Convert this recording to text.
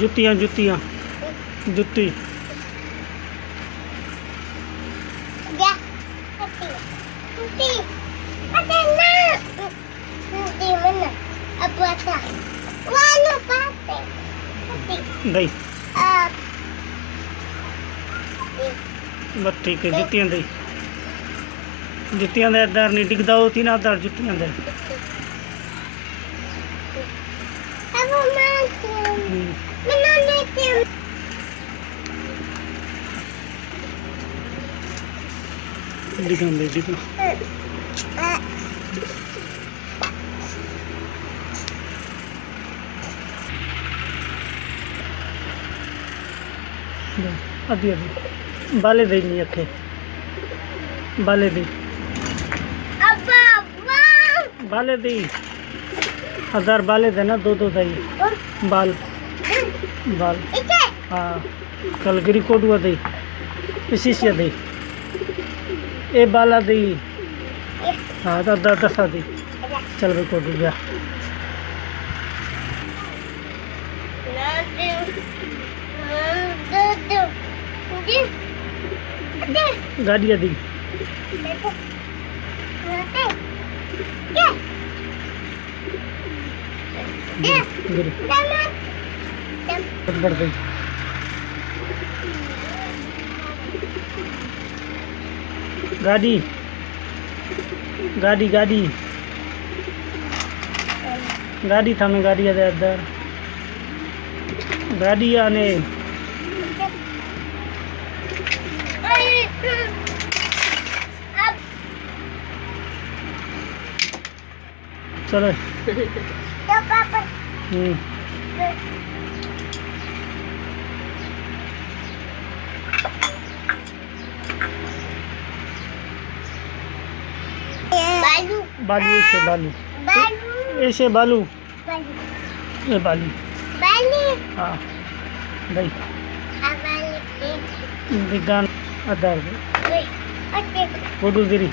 जुतियाँ जुतियाँ जुती दई बस ठीक है। जुतियाँ दई जुतियाँ दे अदार नहीं डिगदा होती ना अदार जुतियाँ दे डिगा दे डिगा अभी अभी बाले दे नहीं अखे बाले दी बाले दी हजार बाले देना दो दो दई बाल बाल हाँ कलगिरी कोडुआ दई इसी से दई ए बाला दई हाँ दादा दसा दी चल भाई कोडू गया गाड़िया दी बढ़ गई गाड़ी गाड़ी गाड़ी गाड़ी था मैं गाड़ी दे अंदर गाड़ी आने चलो बालू ऐसे बालू ऐसे बालू ये बालू हाँ भाई विज्ञान आधार कोडू गिरी